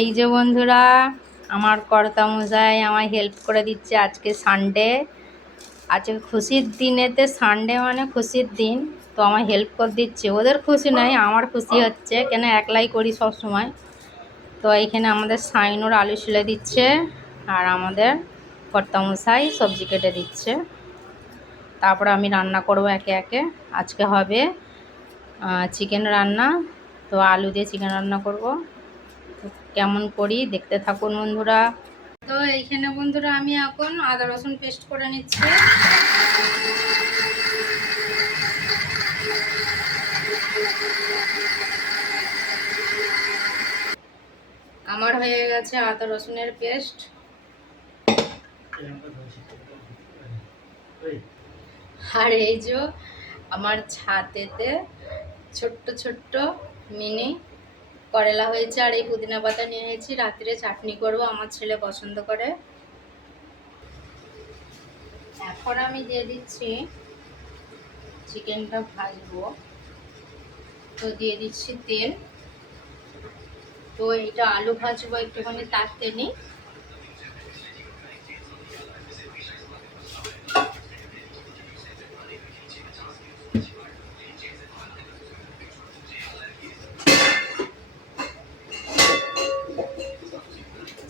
এই যে বন্ধুরা, আমার কর্তামশাই আমায় হেল্প করে দিচ্ছে। আজকে সানডে, আজকে খুশির দিনেতে, সানডে মানে খুশির দিন, তো আমায় হেল্প করে দিচ্ছে। ওদের খুশি নয়, আমার খুশি হচ্ছে, কেন একলাই করি সব সময়। তো এইখানে আমাদের সাইনুর আলু ছুলে দিচ্ছে, আর আমাদের কর্তামশাই সবজি কেটে দিচ্ছে। তারপরে আমি রান্না করব একে একে। আজকে হবে চিকেন রান্না, তো আলু দিয়ে চিকেন রান্না করব। তো কেমন করি দেখতে থাকুন বন্ধুরা। তো এইখানে বন্ধুরা আমি এখন আদা রসুন পেস্ট করে নিচ্ছি। আমার হয়ে গেছে আদা রসুনের পেস্ট। আর এই যে আমার ছাদেতে ছোট্ট ছোট্ট মিনি করলা হয়েছে, আর এই পুদিনা পাতা নিয়ে এসেছি, রাত্রে চাটনি করব, আমার ছেলে পছন্দ করে। এখন আমি দিয়ে দিচ্ছি চিকেনটা ভাজবো, তো দিয়ে দিচ্ছি তেল। তো এইটা আলু ভাজবো একটুখানি তাতে নিই।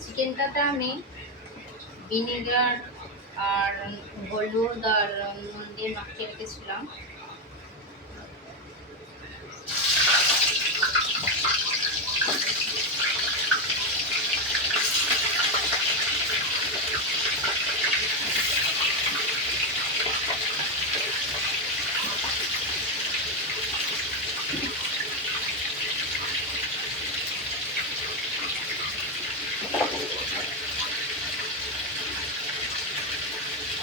চিকেনটাতে আমি ভিনেগার আর হলুদ আর নুন দিয়ে মাখিয়ে রেখেছিলাম।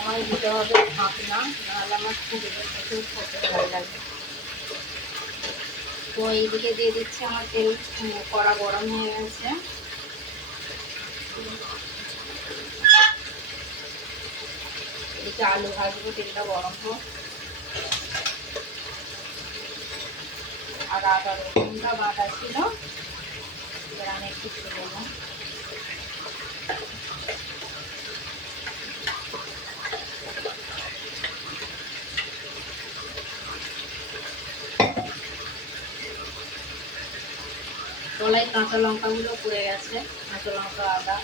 আমার দিতে হবে ঢাকনা, নাহলে আমার খুব প্রচুর খেতে ভালো লাগে। তো এইদিকে দিয়ে দিচ্ছি, আমার তেল কড়া গরম হয়ে গেছে। এদিকে আলু ভাজবো, তেলটা গরম হোক। আর আদা রসুনটা বাটা ছিল, এবার আমি একটু দেবো। তলায় কাঁচা লঙ্কাগুলো পড়ে গেছে, কাঁচা লঙ্কা আদা,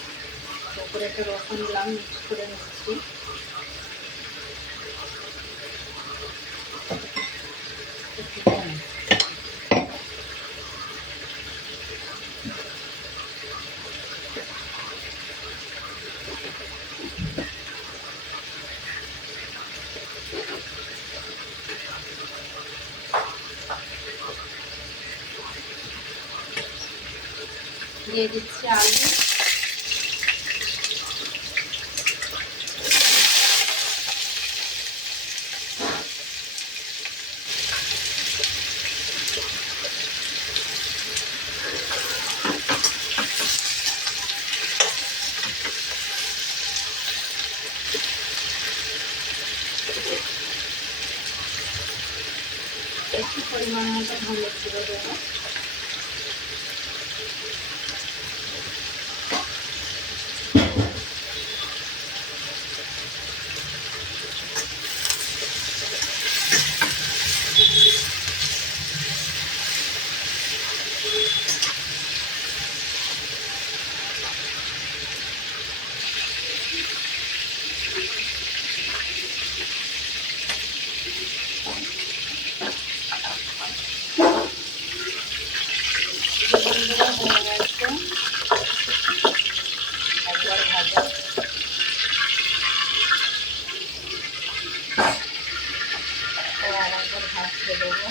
উপরে একটু রসুন দিলাম, মিক্স করে নিচ্ছি। দিয়ে দিচ্ছি আলু। একটু পরিমাণ মতো হলুদ গুঁড়ো দেবো। একবার ভাজা, আর একবার ভাজতে দেবো।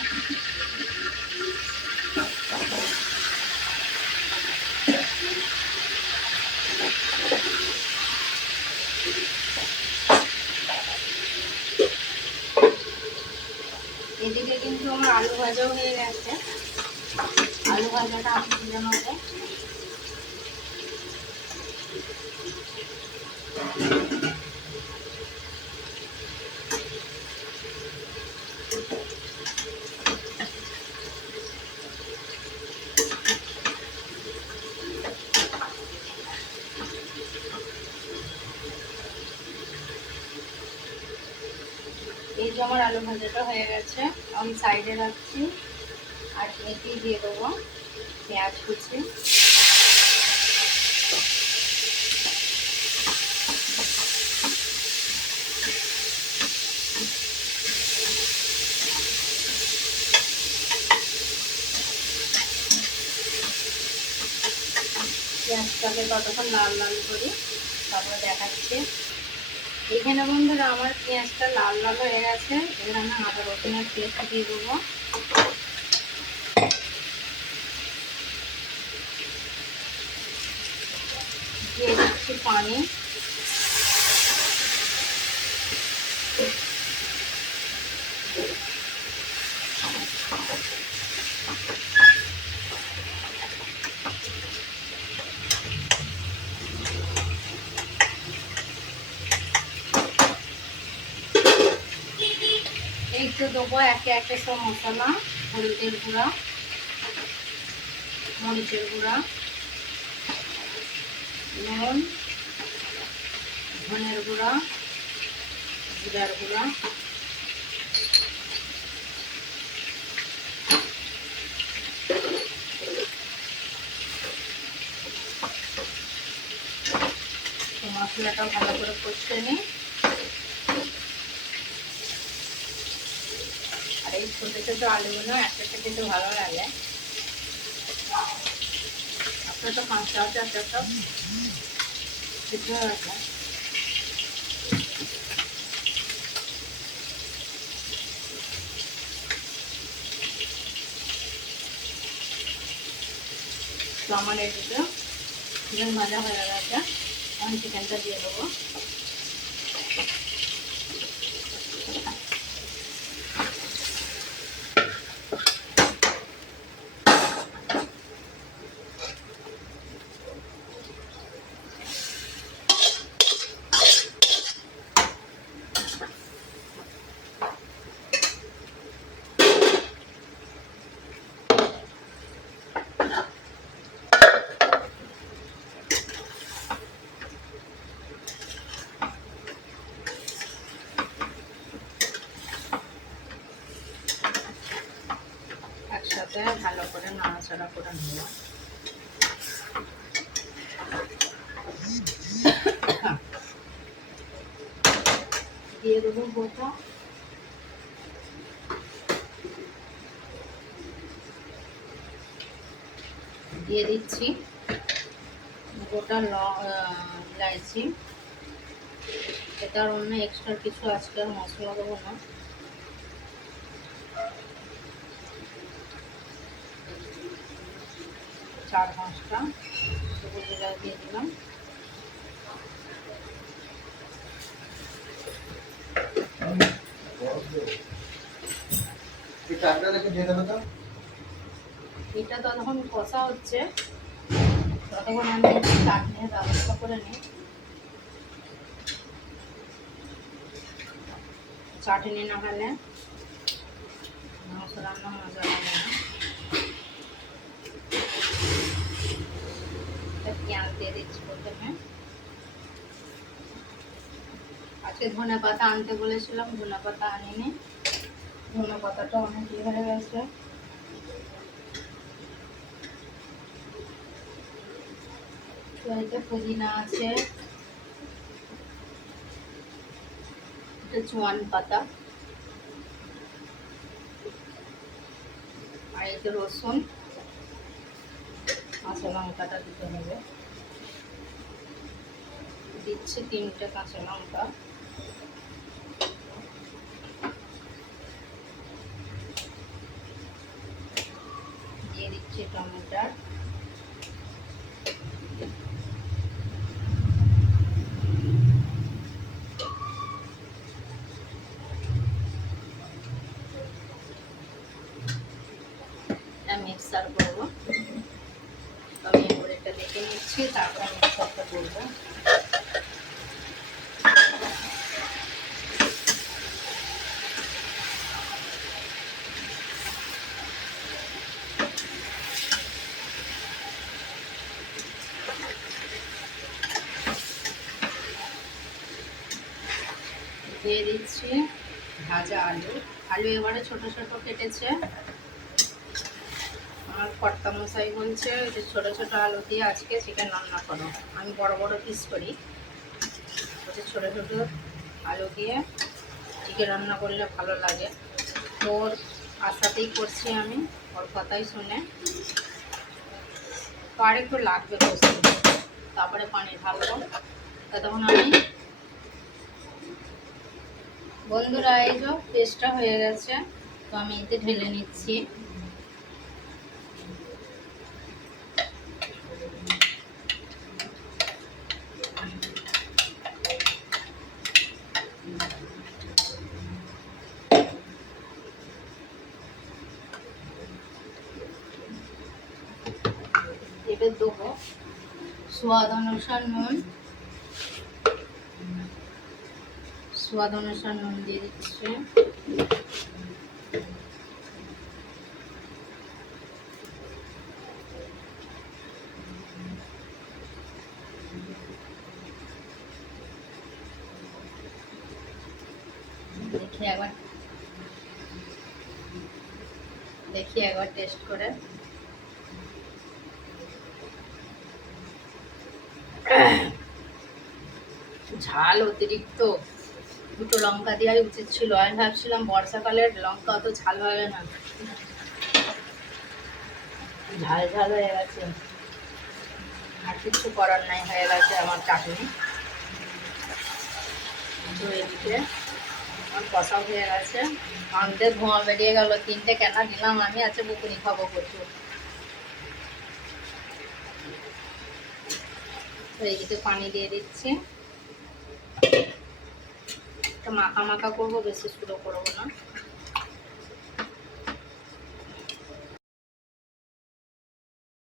এদিকে কিন্তু আমার আলু ভাজাও হয়ে গেছে। আলু ভাজাটা আমি তুলে নেবো। যে আমার আলু ভাজাটা হয়ে গেছে, আমি সাইডে রাখছি। আর এতেই দিয়ে দেবো পেঁয়াজ কুচি। পেঁয়াজটাকে ততক্ষণ লাল লাল করি, তারপরে দেখাচ্ছি। এখানে বন্ধুরা আমার পেঁয়াজটা লাল লাল হয়ে গেছে। এবার আমি আদা রসুনের পেস্ট দিয়ে দেবো। দিয়ে দিচ্ছি পানি। এই তো দেবো একে একে সব মশলা। হলুদের গুঁড়া, মরিচের গুঁড়া, নুন, ধনের গুঁড়া, জিরার গুঁড়া, মশলাটা ভালো করে কষে নিই। আর এই ছোটো ছোটো আলুগুলো একটা খেতে ভালো লাগে। আপনার তো কাঁচা আছে, একটা সব সিদ্ধ হয়ে গেছে। তো আমার এদিকে চিকেন ভাজা হয়ে গেছে। আমি চিকেনটা দিয়ে দেবো। একসাথে ভালো করে নাড়াচাড়া করে নেব। দিয়ে দেবো গোটা দিয়ে দিচ্ছি গোটা ইলাইচি। এটা আর অন্য এক্সট্রা কিছু আজকে আর মশলা দেবো না। চার পাঁচটা সবুজ এলাচ দিয়ে দিলাম। এটা ততক্ষণ কষা হচ্ছে, ততক্ষণ আমি চাটনির ব্যবস্থা করে নিই। চাটনি না হলে মাংস রান্না মজা লাগে না। পেঁয়াজ দিয়ে দিচ্ছি প্রথমে। আজকে ধনে পাতা আনতে বলেছিলাম, ধনে পাতা আনিনি। ধনে পাতাটা অনেক হয়ে গেছে। তো এতে পুদিনা আছে, এটা জোয়ান পাতা, আর এতে রসুন, কাঁচা লঙ্কাটা দিতে হবে। দিচ্ছি 3টে কাঁচা লঙ্কা। দিয়ে দিচ্ছি টমেটো। মিক্সার করবো। আমি এবার এটা দেখে নিচ্ছি, তারপরে মিক্সারটা করবো। দিয়ে দিচ্ছি ভাজা আলু। আলু এবারে ছোট ছোট কেটেছে। আমার কর্তামশাই বলছে যে ছোট ছোট আলু দিয়ে আজকে চিকেন রান্না করো। আমি বড় বড় পিস করি, বলছে ছোট ছোট আলু দিয়ে চিকেন রান্না করলে ভালো লাগে। ওর আশাতেই করছি আমি, ওর কথাই শুনে। তো আর একটু লাগবে কষতে, তারপরে পানি ঢালবো। ততক্ষণ আমি, বন্ধুরা এই যে পেস্টটা হয়ে গেছে, তো আমি এতে ঢেলে নিচ্ছি। এবার দেবো স্বাদ অনুসার নুন। স্বাদ অনুসার নুন দিয়ে দিচ্ছি। দেখি একবার টেস্ট করে। ঝাল অতিরিক্ত, দুটো লঙ্কা দেওয়াই উচিত ছিল। আমি ভাবছিলাম বর্ষাকালের লঙ্কা অত ঝাল হবে না, ঝাল ঝাল হয়ে গেছে। আর কিছু করার নাই, হয়ে গেছে আমার চাটনি। তো এদিকে আমার কষা হয়ে গেছে, আনতে ধোঁয়া বেরিয়ে গেল। 3টে কেনা দিলাম আমি, আছে বকুনি খাবো প্রচুর। তো এইদিকে পানি দিয়ে দিচ্ছি। মাখা মাখা করবো, বেশি শুরু করবো না।